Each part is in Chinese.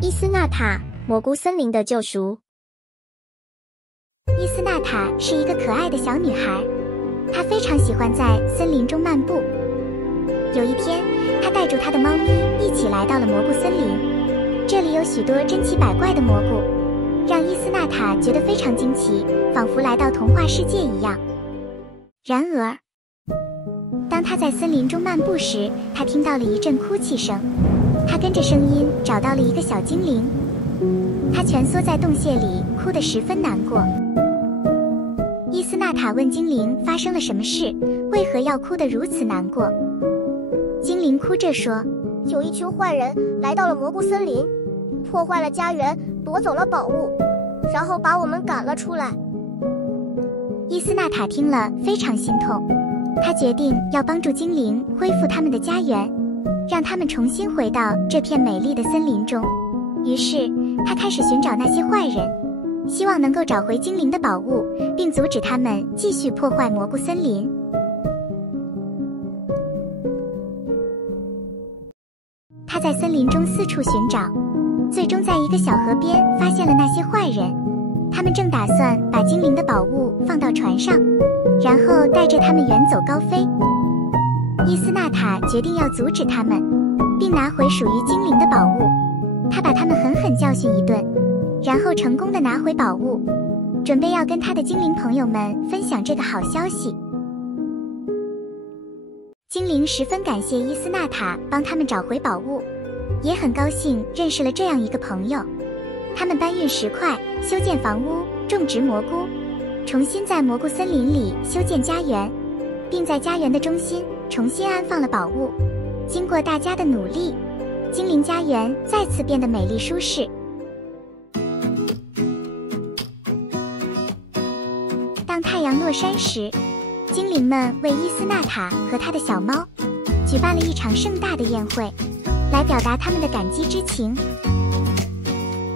伊斯纳塔，蘑菇森林的救赎。伊斯纳塔是一个可爱的小女孩，她非常喜欢在森林中漫步。有一天，她带着她的猫咪一起来到了蘑菇森林，这里有许多珍奇百怪的蘑菇，让伊斯纳塔觉得非常惊奇，仿佛来到童话世界一样。然而，当她在森林中漫步时，她听到了一阵哭泣声。她跟着声音找到了一个小精灵，她蜷缩在洞穴里，哭得十分难过。伊斯纳塔问精灵发生了什么事，为何要哭得如此难过。精灵哭着说，有一群坏人来到了蘑菇森林，破坏了家园，夺走了宝物，然后把我们赶了出来。伊斯纳塔听了非常心痛，他决定要帮助精灵恢复他们的家园，让他们重新回到这片美丽的森林中。于是他开始寻找那些坏人，希望能够找回精灵的宝物，并阻止他们继续破坏蘑菇森林。他在森林中四处寻找，最终在一个小河边发现了那些坏人，他们正打算把精灵的宝物放到船上，然后带着他们远走高飞。伊斯纳塔决定要阻止他们，并拿回属于精灵的宝物。他把他们狠狠教训一顿，然后成功地拿回宝物，准备要跟他的精灵朋友们分享这个好消息。精灵十分感谢伊斯纳塔帮他们找回宝物，也很高兴认识了这样一个朋友。他们搬运石块，修建房屋，种植蘑菇，重新在蘑菇森林里修建家园，并在家园的中心重新安放了宝物。经过大家的努力，精灵家园再次变得美丽舒适。当太阳落山时，精灵们为伊斯纳塔和他的小猫举办了一场盛大的宴会，来表达他们的感激之情。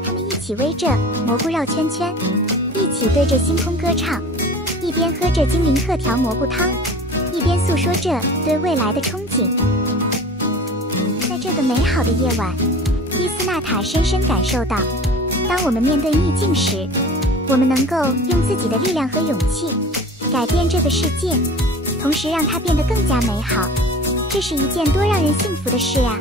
他们一起围着蘑菇绕圈圈，一起对着星空歌唱，一边喝着精灵特调蘑菇汤，一边诉说着对未来的憧憬。在这个美好的夜晚，伊斯纳塔深深感受到，当我们面对逆境时，我们能够用自己的力量和勇气改变这个世界，同时让它变得更加美好。这是一件多让人幸福的事呀！